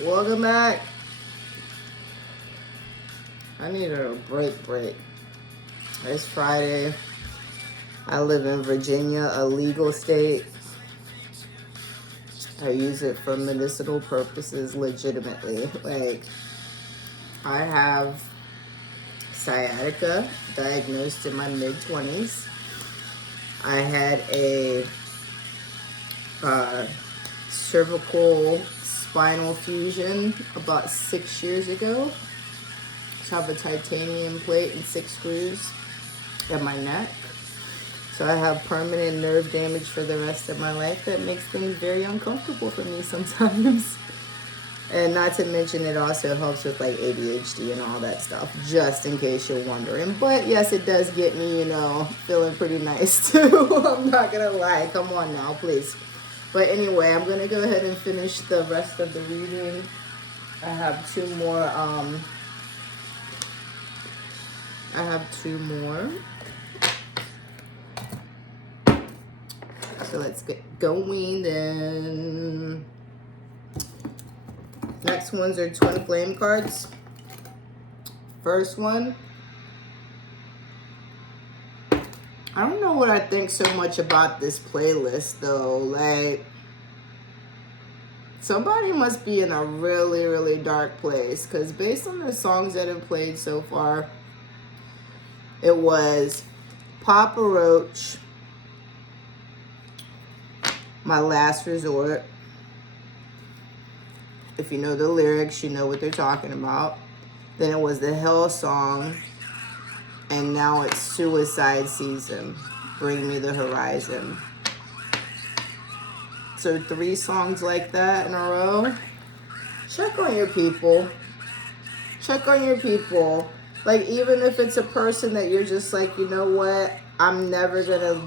Welcome back. I need a break. It's Friday. I live in Virginia, a legal state. I use it for medicinal purposes legitimately. Like, I have sciatica diagnosed in my mid-20s. I had a cervical spinal fusion about 6 years ago. So I have a titanium plate and 6 screws in my neck. So I have permanent nerve damage for the rest of my life that makes things very uncomfortable for me sometimes. And not to mention it also helps with like ADHD and all that stuff, just in case you're wondering. But yes, it does get me, feeling pretty nice too. I'm not gonna lie. Come on now, please. But anyway, I'm gonna go ahead and finish the rest of the reading. I have two more. So let's get going then. Next ones are twin flame cards. First one. I don't know what I think so much about this playlist though. Like, somebody must be in a really, really dark place. Because based on the songs that have played so far, it was Papa Roach, My Last Resort. If you know the lyrics, you know what they're talking about. Then it was the Hell Song. And now it's Suicide Season, Bring Me the Horizon. So 3 songs like that in a row. Check on your people. Like, even if it's a person that you're just like, you know what, I'm never gonna,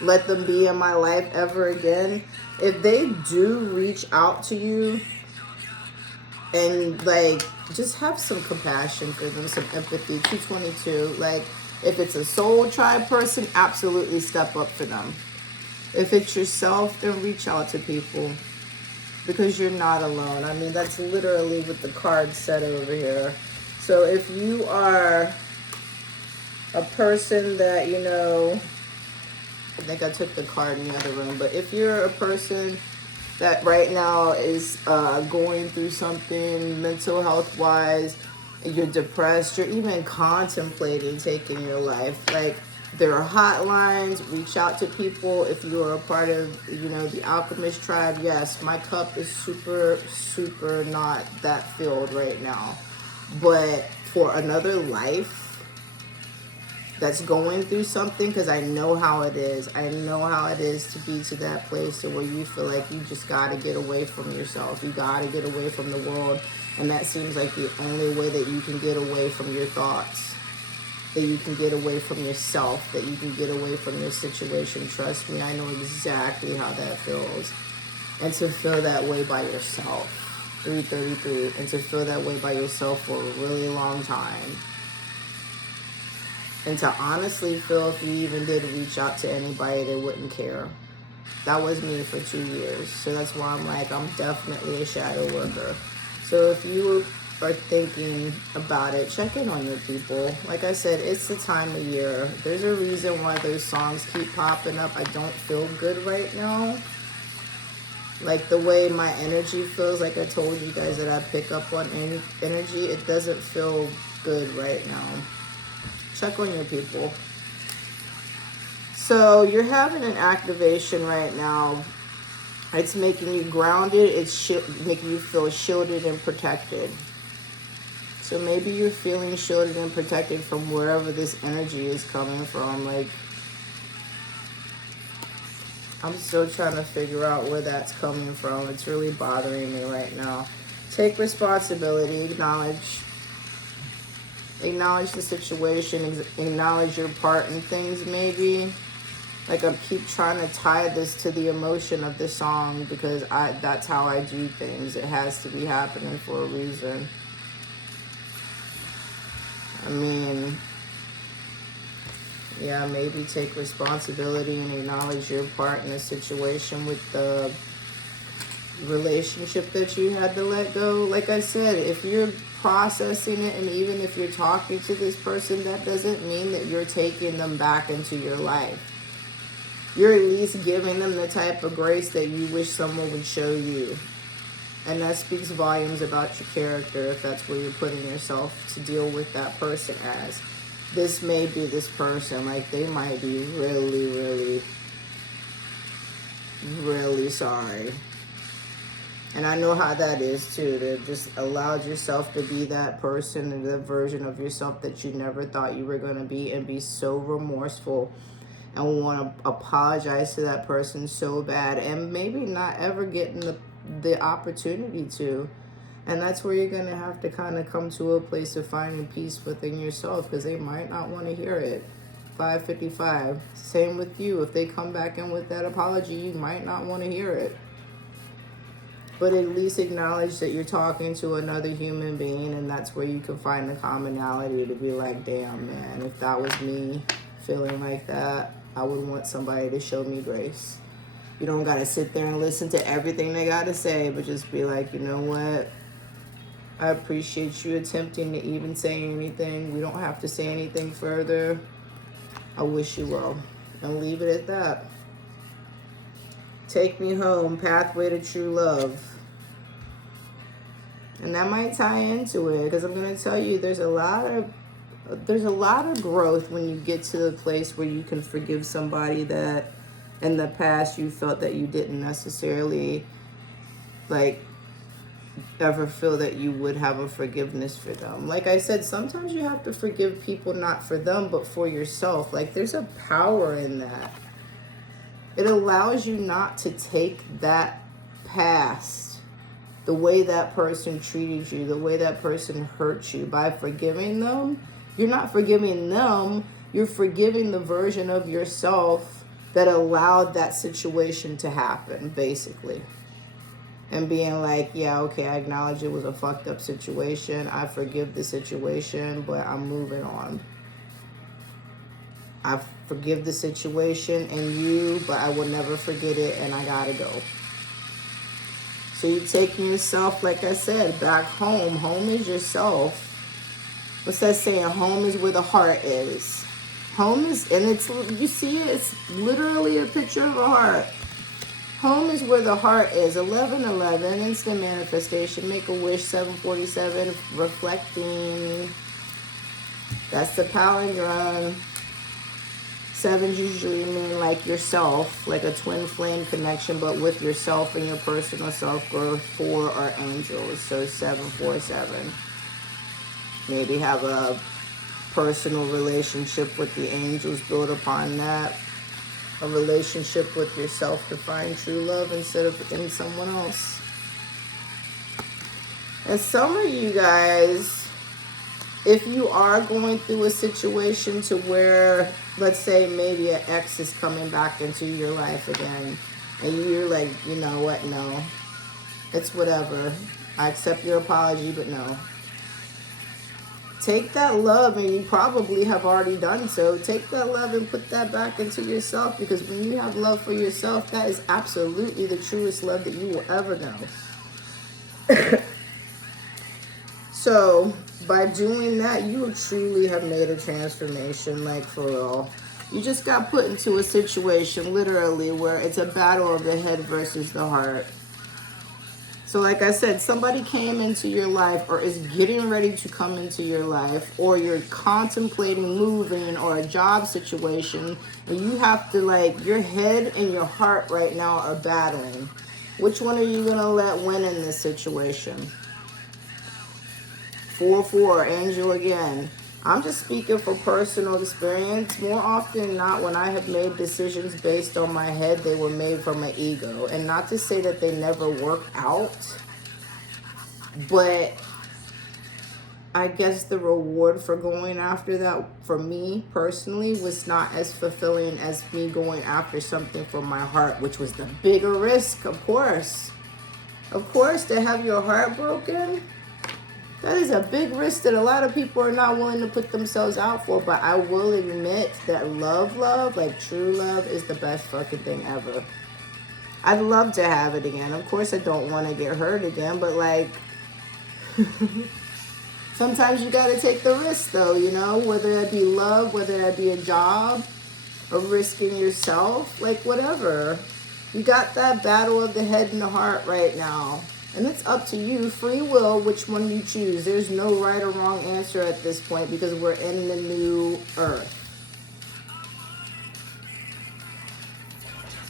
let them be in my life ever again. If they do reach out to you and like, just have some compassion for them, some empathy. 222. Like, if it's a soul tribe person, absolutely step up for them. If it's yourself, then reach out to people because you're not alone. I mean, that's literally what the card said over here. So if you are a person that, I think I took the card in the other room, but if you're a person that right now is going through something mental health wise, you're depressed, you're even contemplating taking your life, like, there are hotlines. Reach out to people. If you are a part of, the Alchemist tribe, yes, my cup is super, super not that filled right now. But for another life that's going through something, because I know how it is. I know how it is to be to that place where you feel like you just got to get away from yourself. You got to get away from the world. And that seems like the only way that you can get away from your thoughts, that you can get away from yourself, that you can get away from your situation. Trust me, I know exactly how that feels. And to feel that way by yourself, 333, and to feel that way by yourself for a really long time. And to honestly feel if you even did reach out to anybody, they wouldn't care. That was me for 2 years. So that's why I'm like, I'm definitely a shadow worker. So if you are thinking about it, check in on your people. Like I said, it's the time of year. There's a reason why those songs keep popping up. I don't feel good right now. Like the way my energy feels, like I told you guys that I pick up on energy, it doesn't feel good right now. Check on your people. So you're having an activation right now. It's making you grounded. It's making you feel shielded and protected. So maybe you're feeling shielded and protected from wherever this energy is coming from. Like, I'm still trying to figure out where that's coming from. It's really bothering me right now. Take responsibility. Acknowledge the situation. Acknowledge your part in things, maybe. Like, I keep trying to tie this to the emotion of the song because that's how I do things. It has to be happening for a reason. I mean, yeah, maybe take responsibility and acknowledge your part in the situation with the relationship that you had to let go. Like I said, if you're processing it, and even if you're talking to this person, that doesn't mean that you're taking them back into your life. You're at least giving them the type of grace that you wish someone would show you. And that speaks volumes about your character if that's where you're putting yourself to deal with that person as. This may be this person, like they might be really, really, really sorry. And I know how that is too, to just allowed yourself to be that person and the version of yourself that you never thought you were going to be, and be so remorseful and want to apologize to that person so bad, and maybe not ever getting the opportunity to. And that's where you're going to have to kind of come to a place of finding peace within yourself, because they might not want to hear it. 555. Same with you. If they come back in with that apology, you might not want to hear it. But at least acknowledge that you're talking to another human being, and that's where you can find the commonality to be like, damn, man, if that was me feeling like that, I would want somebody to show me grace. You don't got to sit there and listen to everything they got to say, but just be like, you know what? I appreciate you attempting to even say anything. We don't have to say anything further. I wish you well. And leave it at that. Take me home, pathway to true love. And that might tie into it, because I'm going to tell you, there's a lot of growth when you get to the place where you can forgive somebody that in the past you felt that you didn't necessarily like ever feel that you would have a forgiveness for them. Like I said, sometimes you have to forgive people not for them but for yourself. Like there's a power in that. It allows you not to take that past, the way that person treated you, the way that person hurt you. By forgiving them, you're not forgiving them, you're forgiving the version of yourself that allowed that situation to happen, basically. And being like, yeah, okay, I acknowledge it was a fucked up situation. I forgive the situation, but I'm moving on. I forgive the situation and you, but I will never forget it, and I gotta go. So you're taking yourself, like I said, back home. Home is yourself. What's that saying? Home is where the heart is. Home is, and it's, you see it, it's literally a picture of a heart. Home is where the heart is. 1111, instant manifestation, make a wish. 747, reflecting. That's the palindrome. 7s usually mean like yourself, like a twin flame connection, but with yourself and your personal self-growth. 4 are angels, so 747. Maybe have a personal relationship with the angels, build upon that. A relationship with yourself to find true love instead of in someone else. And some of you guys, if you are going through a situation to where, let's say maybe an ex is coming back into your life again, and you're like, you know what, no, it's whatever. I accept your apology, but no. Take that love, and you probably have already done so. Take that love and put that back into yourself, because when you have love for yourself, that is absolutely the truest love that you will ever know. So, by doing that, you truly have made a transformation, like for real. You just got put into a situation, literally, where it's a battle of the head versus the heart. So like I said, somebody came into your life or is getting ready to come into your life, or you're contemplating moving or a job situation, and you have to, like, your head and your heart right now are battling. Which one are you going to let win in this situation? 4-4, angel again. I'm just speaking for personal experience. More often than not, when I have made decisions based on my head, they were made from my ego. And not to say that they never work out, but I guess the reward for going after that, for me personally, was not as fulfilling as me going after something from my heart, which was the bigger risk, of course. Of course, to have your heart broken, that is a big risk that a lot of people are not willing to put themselves out for. But I will admit that love, like true love, is the best fucking thing ever. I'd love to have it again. Of course, I don't want to get hurt again, but like, sometimes you got to take the risk, though, you know, whether that be love, whether that be a job, or risking yourself, like whatever. You got that battle of the head and the heart right now. And it's up to you, free will, which one you choose. There's no right or wrong answer at this point because we're in the new earth.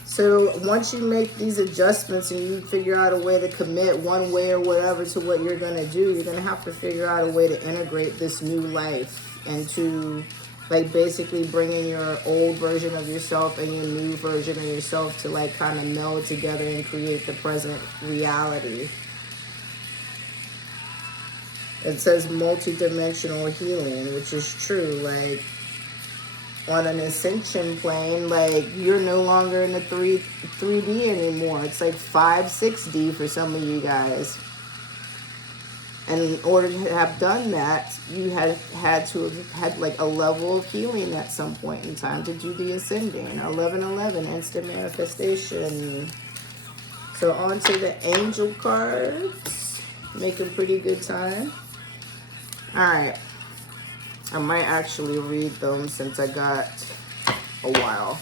So once you make these adjustments and you figure out a way to commit one way or whatever to what you're going to do, you're going to have to figure out a way to integrate this new life and to like basically bring in your old version of yourself and your new version of yourself to like kind of meld together and create the present reality. It says multi-dimensional healing, which is true. Like on an ascension plane, like you're no longer in the 3D anymore. It's like 5, 6D for some of you guys. And in order to have done that, you had to have had like a level of healing at some point in time to do the ascending. 1111, instant manifestation. So on to the angel cards. Making pretty good time. Alright. I might actually read them since I got a while.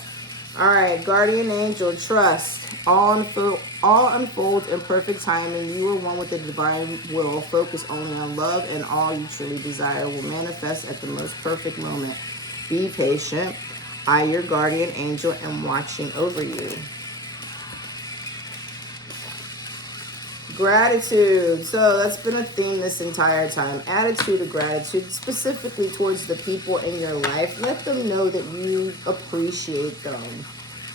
Alright, guardian angel, trust. All unfold in perfect timing. You are one with the divine will. Focus only on love, and all you truly desire will manifest at the most perfect moment. Be patient. I, your guardian angel, am watching over you. Gratitude. So that's been a theme this entire time. Attitude of gratitude, specifically towards the people in your life. Let them know that you appreciate them.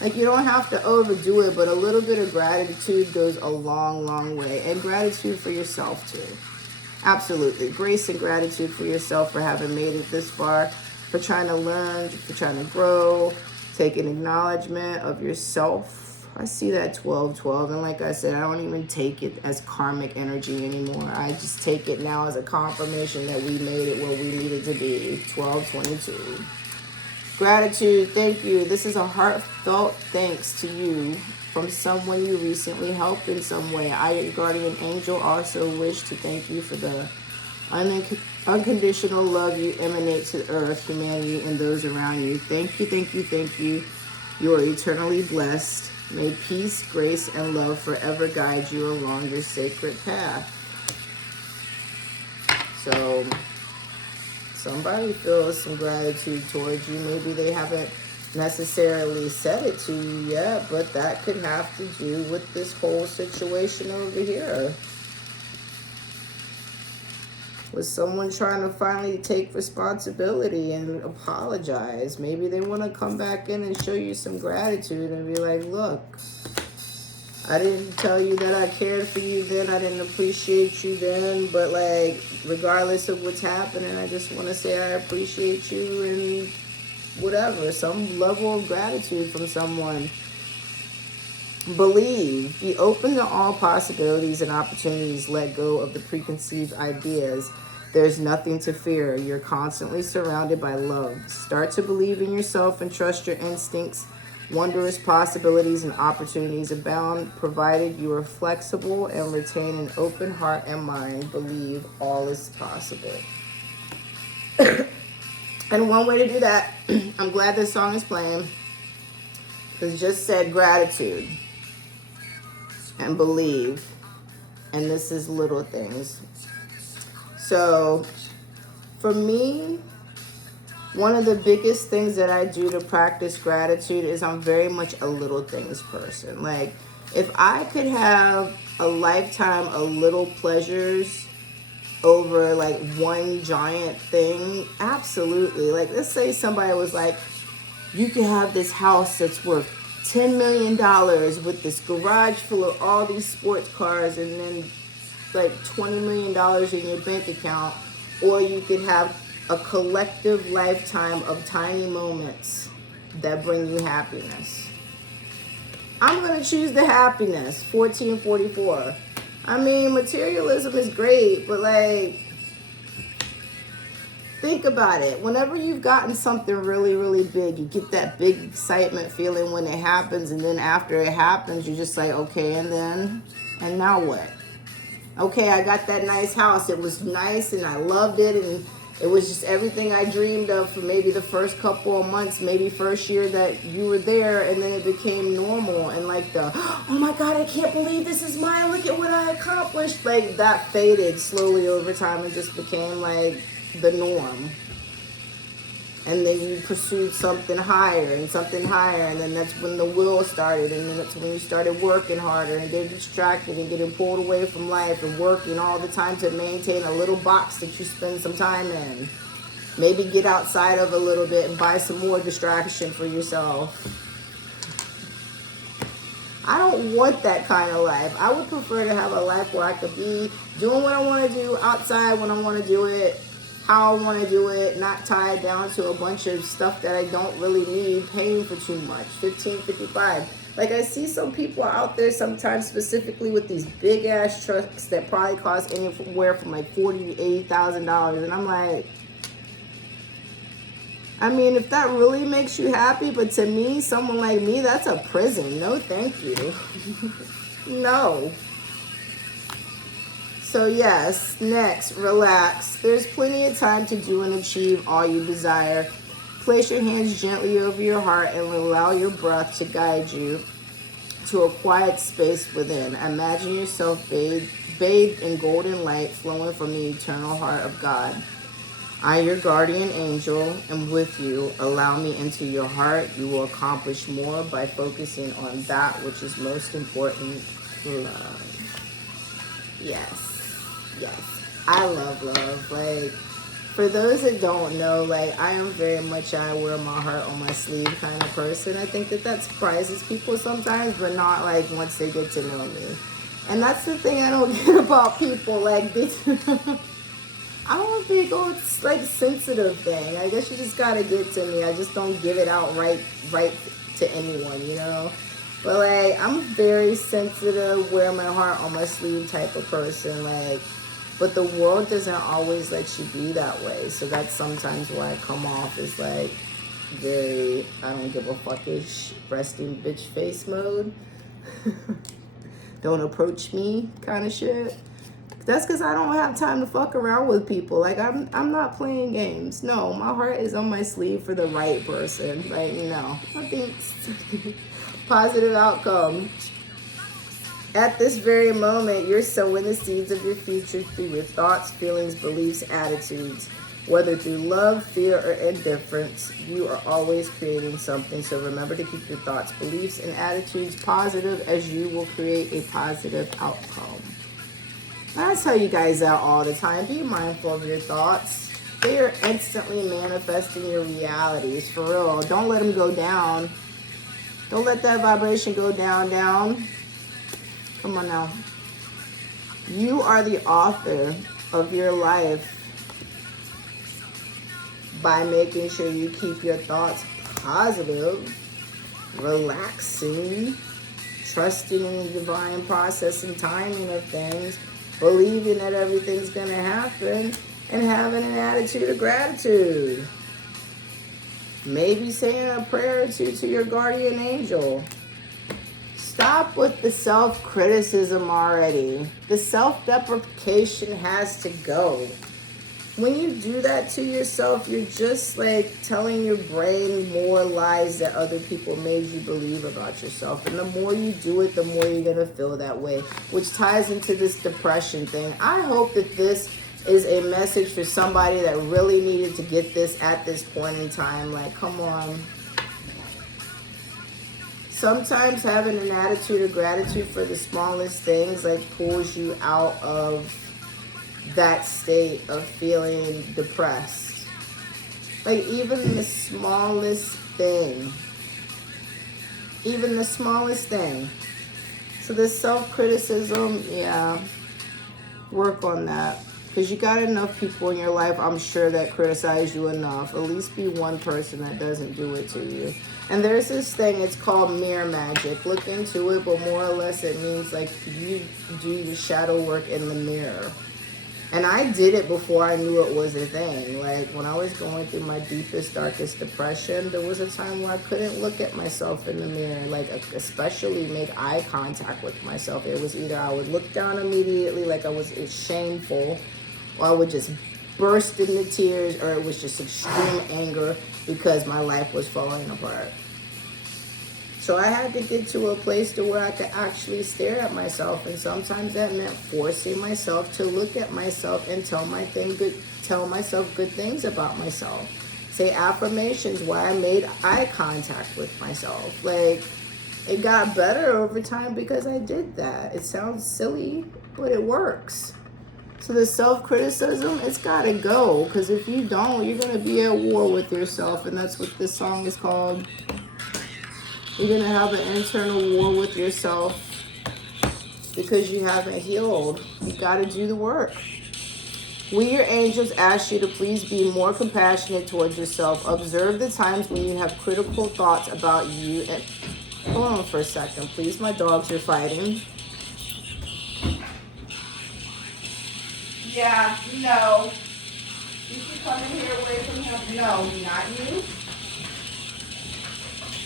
Like, you don't have to overdo it, but a little bit of gratitude goes a long, long way. And gratitude for yourself, too. Absolutely. Grace and gratitude for yourself for having made it this far, for trying to learn, for trying to grow, take an acknowledgement of yourself. I see that 1212, and like I said, I don't even take it as karmic energy anymore. I just take it now as a confirmation that we made it where we needed to be. 1222. Gratitude, thank you. This is a heartfelt thanks to you from someone you recently helped in some way. I, your guardian angel, also wish to thank you for the unconditional love you emanate to earth, humanity, and those around you. Thank you, thank you, thank you. You are eternally blessed. May peace, grace, and love forever guide you along your sacred path. So, somebody feels some gratitude towards you. Maybe they haven't necessarily said it to you yet, but that could have to do with this whole situation over here. Was someone trying to finally take responsibility and apologize? Maybe they want to come back in and show you some gratitude and be like, look, I didn't tell you that I cared for you then, I didn't appreciate you then, but like, regardless of what's happening, I just want to say I appreciate you and whatever, some level of gratitude from someone. Believe. Be open to all possibilities and opportunities. Let go of the preconceived ideas. There's nothing to fear. You're constantly surrounded by love. Start to believe in yourself and trust your instincts. Wondrous possibilities and opportunities abound, provided you are flexible and retain an open heart and mind. Believe all is possible. And one way to do that, I'm glad this song is playing, because it just said gratitude and believe. And this is little things. So for me, one of the biggest things that I do to practice gratitude is I'm very much a little things person. Like, if I could have a lifetime of little pleasures over like one giant thing, absolutely. Like, let's say somebody was like, you could have this house that's worth $10 million with this garage full of all these sports cars and then like $20 million in your bank account, or you could have a collective lifetime of tiny moments that bring you happiness. I'm going to choose the happiness, 1444. I mean, materialism is great, but like, Think about it. Whenever you've gotten something really, really big, you get that big excitement feeling when it happens. And then after it happens, you're just like, okay, and now what? Okay, I got that nice house. It was nice and I loved it. And it was just everything I dreamed of for maybe the first couple of months, maybe first year that you were there. And then it became normal. And like oh my God, I can't believe this is mine. Look at what I accomplished. Like that faded slowly over time and just became like the norm. And then you pursued something higher and something higher, and then that's when the will started, and then that's when you started working harder and getting distracted and getting pulled away from life and working all the time to maintain a little box that you spend some time in. Maybe get outside of a little bit and buy some more distraction for yourself. I don't want that kind of life. I would prefer to have a life where I could be doing what I want to do outside when I want to do it, how I want to do it, not tied down to a bunch of stuff that I don't really need, paying for too much. 15.55. Like I see some people out there sometimes, specifically with these big ass trucks that probably cost anywhere from like $40,000 to $80,000, and I'm like, I mean, if that really makes you happy, but to me, someone like me, that's a prison. No, thank you. No. So yes, next, relax. There's plenty of time to do and achieve all you desire. Place your hands gently over your heart and allow your breath to guide you to a quiet space within. Imagine yourself bathed in golden light flowing from the eternal heart of God. I, your guardian angel, am with you. Allow me into your heart. You will accomplish more by focusing on that which is most important, love. Yes. Yes, I love love. Like, for those that don't know, like, I am very much I wear my heart on my sleeve kind of person. I think that surprises people sometimes, but not like once they get to know me. And that's the thing I don't get about people. Like, I don't think, it's like a sensitive thing. I guess you just gotta get to me. I just don't give it out right to anyone, you know? But like, I'm very sensitive, wear my heart on my sleeve type of person. Like, but the world doesn't always let you be that way. So that's sometimes why I come off as like very, I don't give a fuckish resting bitch face mode. Don't approach me kind of shit. That's because I don't have time to fuck around with people. Like, I'm not playing games. No, my heart is on my sleeve for the right person. Like, no. Thanks. Positive outcome. At this very moment, you're sowing the seeds of your future through your thoughts, feelings, beliefs, attitudes. Whether through love, fear, or indifference, you are always creating something. So remember to keep your thoughts, beliefs, and attitudes positive, as you will create a positive outcome. I tell you guys out all the time, be mindful of your thoughts. They are instantly manifesting your realities, for real. Don't let them go down. Don't let that vibration go down. Come on now. You are the author of your life by making sure you keep your thoughts positive, relaxing, trusting in the divine process and timing of things, believing that everything's going to happen, and having an attitude of gratitude. Maybe saying a prayer or two to your guardian angel. Stop with the self-criticism already. The self-deprecation has to go. When you do that to yourself, you're just like telling your brain more lies that other people made you believe about yourself. And the more you do it, the more you're going to feel that way, which ties into this depression thing. I hope that this is a message for somebody that really needed to get this at this point in time. Like, come on. Sometimes having an attitude of gratitude for the smallest things like pulls you out of that state of feeling depressed. Like, even the smallest thing. Even the smallest thing. So this self-criticism, yeah, work on that. Because you got enough people in your life, I'm sure, that criticize you enough. At least be one person that doesn't do it to you. And there's this thing, it's called mirror magic. Look into it, but more or less it means like you do your shadow work in the mirror. And I did it before I knew it was a thing. Like when I was going through my deepest, darkest depression, there was a time where I couldn't look at myself in the mirror, like especially make eye contact with myself. It was either I would look down immediately, like it's shameful, or I would just burst into tears, or it was just extreme anger because my life was falling apart. So I had to get to a place to where I could actually stare at myself, and sometimes that meant forcing myself to look at myself and tell myself good things about myself. Say affirmations where I made eye contact with myself. Like it got better over time because I did that. It sounds silly, but it works. So the self-criticism, it's gotta go, because if you don't, you're gonna be at war with yourself, and that's what this song is called. You're going to have an internal war with yourself because you haven't healed. You got to do the work. We, your angels, ask you to please be more compassionate towards yourself. Observe the times when you have critical thoughts about you. And hold on for a second, please. My dogs are fighting. Yeah, no. You can come in here away from him. No, not you.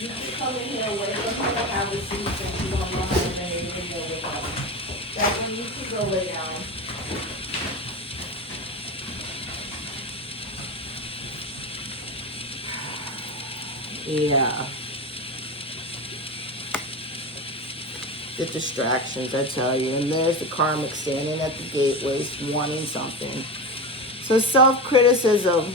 You can come in here away from him and have a seat since you don't know how to behave and go lay down. That one you can go lay down. Yeah. The distractions, I tell you. And there's the karmic standing at the gateway wanting something. So self-criticism.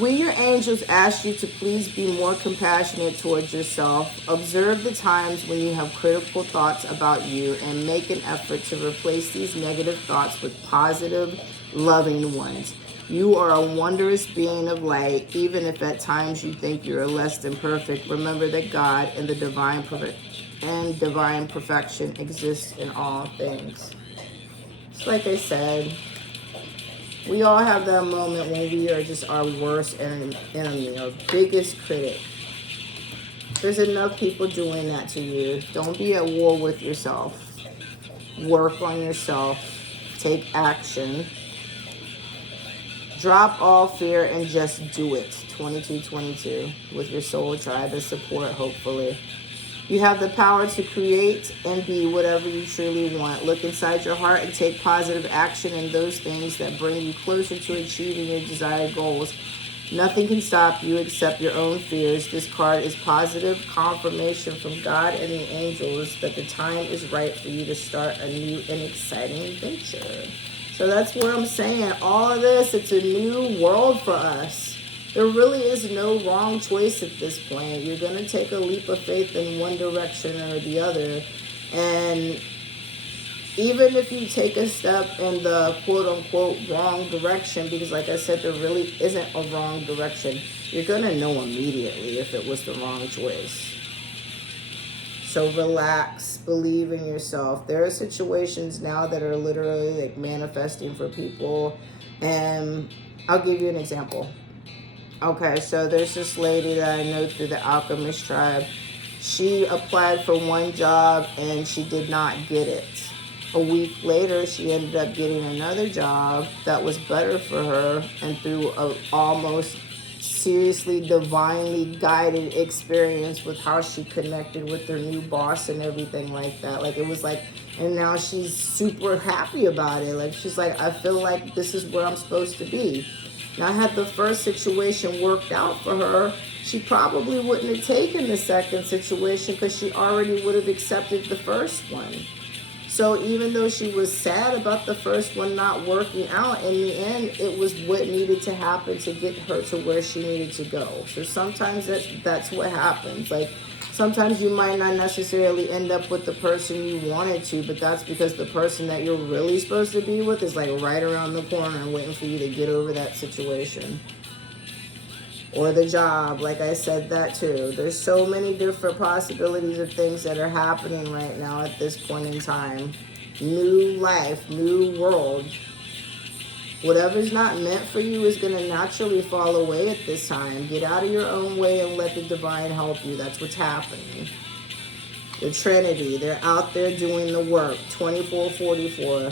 We, your angels, ask you to please be more compassionate towards yourself. Observe the times when you have critical thoughts about you and make an effort to replace these negative thoughts with positive, loving ones. You are a wondrous being of light, even if at times you think you're less than perfect. Remember that God and the divine perfection exists in all things. It's like I said, we all have that moment when we are just our worst enemy, our biggest critic. There's enough people doing that to you. Don't be at war with yourself. Work on yourself. Take action. Drop all fear and just do it. 2222 with your soul tribe as support, hopefully. You have the power to create and be whatever you truly want. Look inside your heart and take positive action in those things that bring you closer to achieving your desired goals. Nothing can stop you except your own fears. This card is positive confirmation from God and the angels that the time is right for you to start a new and exciting venture. So that's what I'm saying. All of this, it's a new world for us. There really is no wrong choice at this point. You're going to take a leap of faith in one direction or the other. And even if you take a step in the quote-unquote wrong direction, because like I said, there really isn't a wrong direction, you're going to know immediately if it was the wrong choice. So relax, believe in yourself. There are situations now that are literally like manifesting for people. And I'll give you an example. Okay, so there's this lady that I know through the Alchemist tribe. She applied for one job and she did not get it. A week later, she ended up getting another job that was better for her, and through a almost seriously divinely guided experience with how she connected with her new boss and everything like that. Like it was like, and now she's super happy about it. Like she's like, I feel like this is where I'm supposed to be. Now, had the first situation worked out for her, she probably wouldn't have taken the second situation because she already would have accepted the first one. So even though she was sad about the first one not working out, in the end, it was what needed to happen to get her to where she needed to go. So sometimes that's what happens. Like sometimes you might not necessarily end up with the person you wanted to, but that's because the person that you're really supposed to be with is like right around the corner waiting for you to get over that situation. Or the job, like I said that too. There's so many different possibilities of things that are happening right now at this point in time. New life, new world. Whatever's not meant for you is going to naturally fall away at this time. Get out of your own way and let the divine help you. That's what's happening. The Trinity, they're out there doing the work. 2444.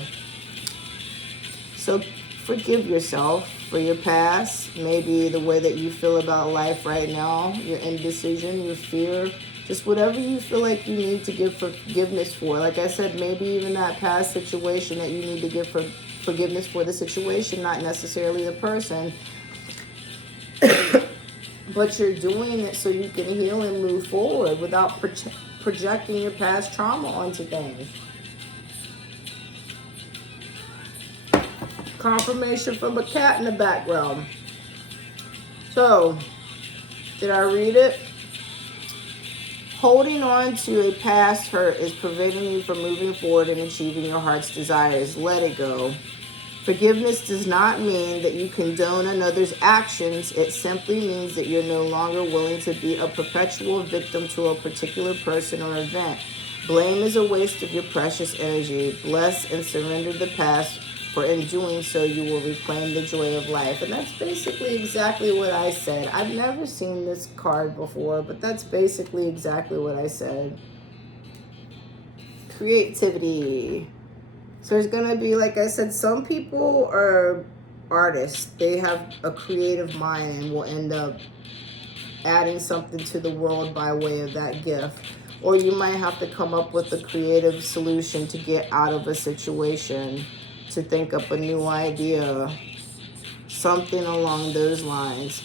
So forgive yourself for your past, maybe the way that you feel about life right now, your indecision, your fear, just whatever you feel like you need to give forgiveness for. Like I said, maybe even that past situation that you need to give forgiveness for, the situation, not necessarily the person. But you're doing it so you can heal and move forward without projecting your past trauma onto things. Confirmation from a cat in the background. So, did I read it? Holding on to a past hurt is preventing you from moving forward and achieving your heart's desires. Let it go. Forgiveness does not mean that you condone another's actions. It simply means that you're no longer willing to be a perpetual victim to a particular person or event. Blame is a waste of your precious energy. Bless and surrender the past, for in doing so you will reclaim the joy of life. And that's basically exactly what I said. I've never seen this card before, but that's basically exactly what I said. Creativity. So there's going to be, like I said, some people are artists. They have a creative mind and will end up adding something to the world by way of that gift. Or you might have to come up with a creative solution to get out of a situation, to think up a new idea, something along those lines.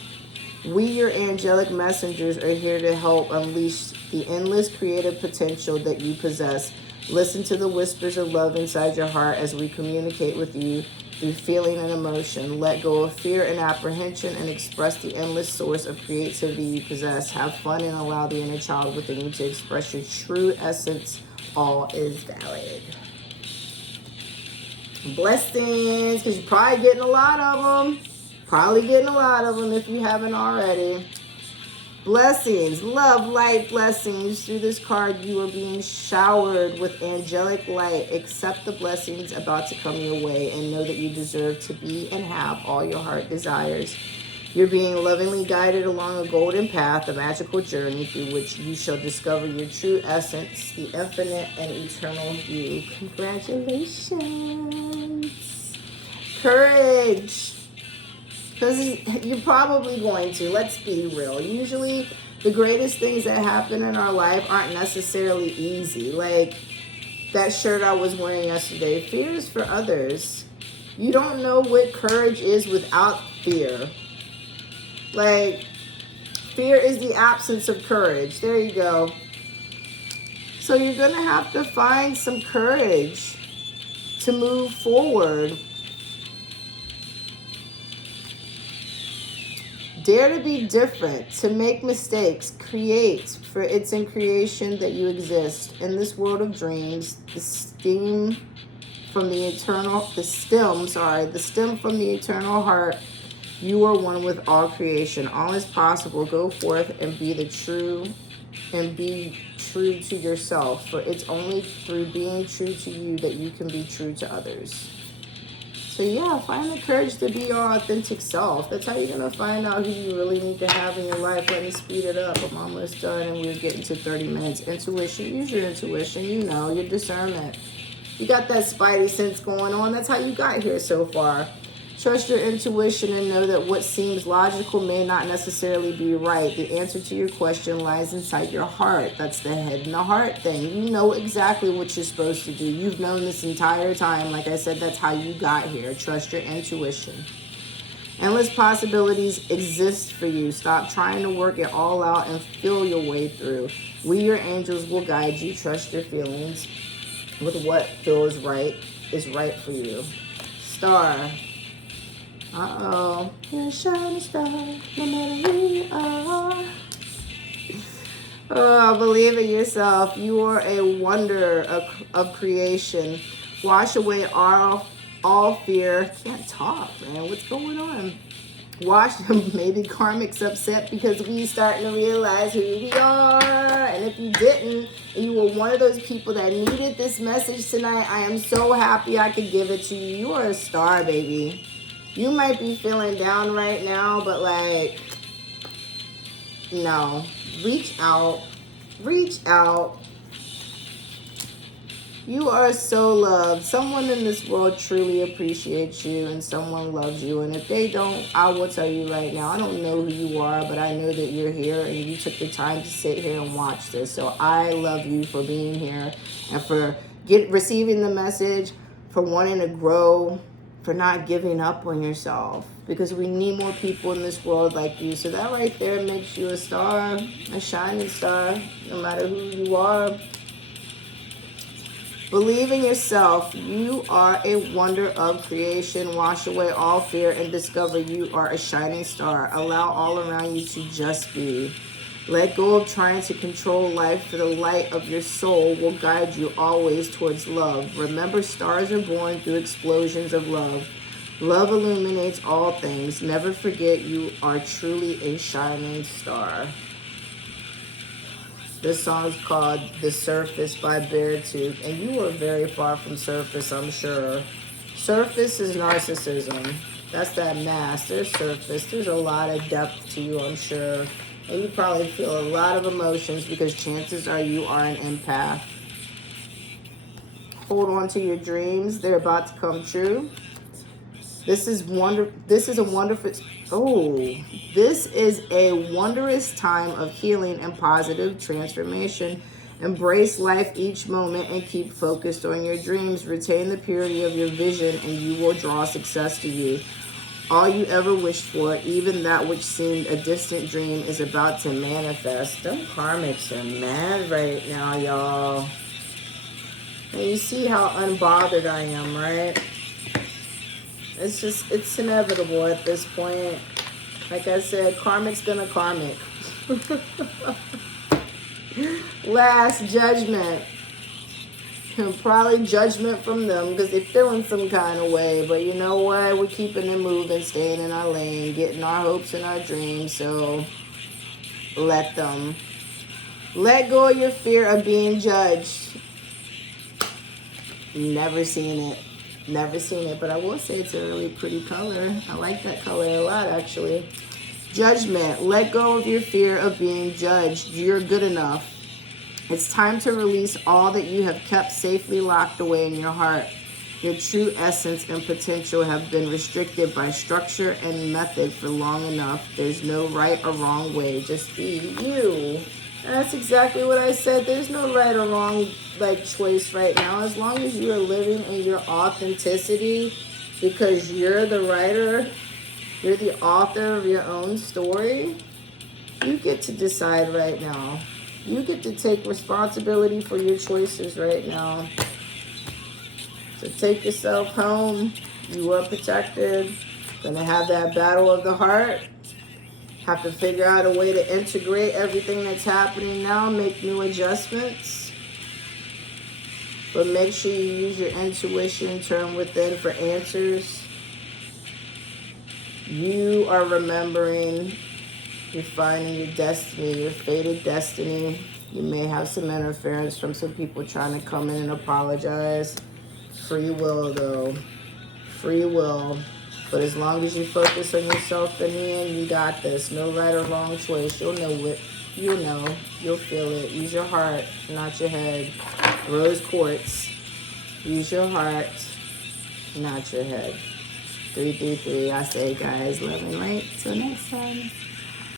We, your angelic messengers, are here to help unleash the endless creative potential that you possess. Listen to the whispers of love inside your heart as we communicate with you through feeling and emotion. Let go of fear and apprehension and express the endless source of creativity you possess. Have fun and allow the inner child within you to express your true essence. All is valid. Blessings, because you're probably getting a lot of them. Probably getting a lot of them if you haven't already. Blessings, love, light, blessings. Through this card, you are being showered with angelic light. Accept the blessings about to come your way and know that you deserve to be and have all your heart desires. You're being lovingly guided along a golden path, a magical journey through which you shall discover your true essence, the infinite and eternal you. Congratulations. Courage. Because you're probably going to. Let's be real. Usually, the greatest things that happen in our life aren't necessarily easy. Like that shirt I was wearing yesterday. Fear is for others. You don't know what courage is without fear. Like, fear is the absence of courage. There you go. So you're going to have to find some courage to move forward. Dare to be different, to make mistakes, create, for it's in creation that you exist. In this world of dreams, the stem from the eternal heart, you are one with all creation. All is possible. Go forth and be true to yourself, for it's only through being true to you that you can be true to others. So yeah, find the courage to be your authentic self. That's how you're going to find out who you really need to have in your life. Let me speed it up. I'm almost done and we're getting to 30 minutes. Intuition. Use your intuition. You know, your discernment. You got that spidey sense going on. That's how you got here so far. Trust your intuition and know that what seems logical may not necessarily be right. The answer to your question lies inside your heart. That's the head and the heart thing. You know exactly what you're supposed to do. You've known this entire time. Like I said, that's how you got here. Trust your intuition. Endless possibilities exist for you. Stop trying to work it all out and feel your way through. We, your angels, will guide you. Trust your feelings with what feels right is right for you. Star. Uh-oh. You're a shining star, no matter who you are. Oh, believe in yourself. You are a wonder of creation. Wash away all fear. Can't talk, man. What's going on? Wash them. Maybe karmic's upset because we starting to realize who we are. And if you didn't, and you were one of those people that needed this message tonight, I am so happy I could give it to you. You are a star, baby. You might be feeling down right now, but like, no. Reach out. Reach out. You are so loved. Someone in this world truly appreciates you and someone loves you. And if they don't, I will tell you right now, I don't know who you are, but I know that you're here and you took the time to sit here and watch this. So I love you for being here and for receiving the message, for wanting to grow, for not giving up on yourself. Because we need more people in this world like you. So that right there makes you a star, a shining star, no matter who you are. Believe in yourself. You are a wonder of creation. Wash away all fear and discover you are a shining star. Allow all around you to just be. Let go of trying to control life, for the light of your soul will guide you always towards love. Remember, stars are born through explosions of love. Love illuminates all things. Never forget you are truly a shining star. This song's called The Surface by Beartooth, and you are very far from surface, I'm sure. Surface is narcissism. That's that mask. There's surface. There's a lot of depth to you, I'm sure. And you probably feel a lot of emotions because chances are you are an empath. Hold on to your dreams. They're about to come true. This is a wondrous time of healing and positive transformation. Embrace life each moment and keep focused on your dreams. Retain the purity of your vision and you will draw success to you. All you ever wished for, even that which seemed a distant dream, is about to manifest. Them karmics are mad right now, y'all. And you see how unbothered I am, right? It's inevitable at this point. Like I said, karmic's gonna karmic. Last judgment. Probably judgment from them because they're feeling some kind of way. But you know what? We're keeping it moving, staying in our lane, getting our hopes and our dreams. So let them. Let go of your fear of being judged. Never seen it. Never seen it, but I will say it's a really pretty color. I like that color a lot, actually. Judgment. Let go of your fear of being judged. You're good enough. It's time to release all that you have kept safely locked away in your heart. Your true essence and potential have been restricted by structure and method for long enough. There's no right or wrong way. Just be you. That's exactly what I said. There's no right or wrong choice right now. As long as you are living in your authenticity, because you're the writer, you're the author of your own story, you get to decide right now. You get to take responsibility for your choices right now. So take yourself home. You are protected. Gonna have that battle of the heart. Have to figure out a way to integrate everything that's happening now, make new adjustments. But make sure you use your intuition, turn within for answers. You are remembering, you're finding your destiny, your fated destiny. You may have some interference from some people trying to come in and apologize. Free will, though. Free will. But as long as you focus on yourself in the end, you got this. No right or wrong choice. You'll know it. You'll know. You'll feel it. Use your heart, not your head. Rose quartz. Use your heart, not your head. 333. I say, guys, love and light. Till next time.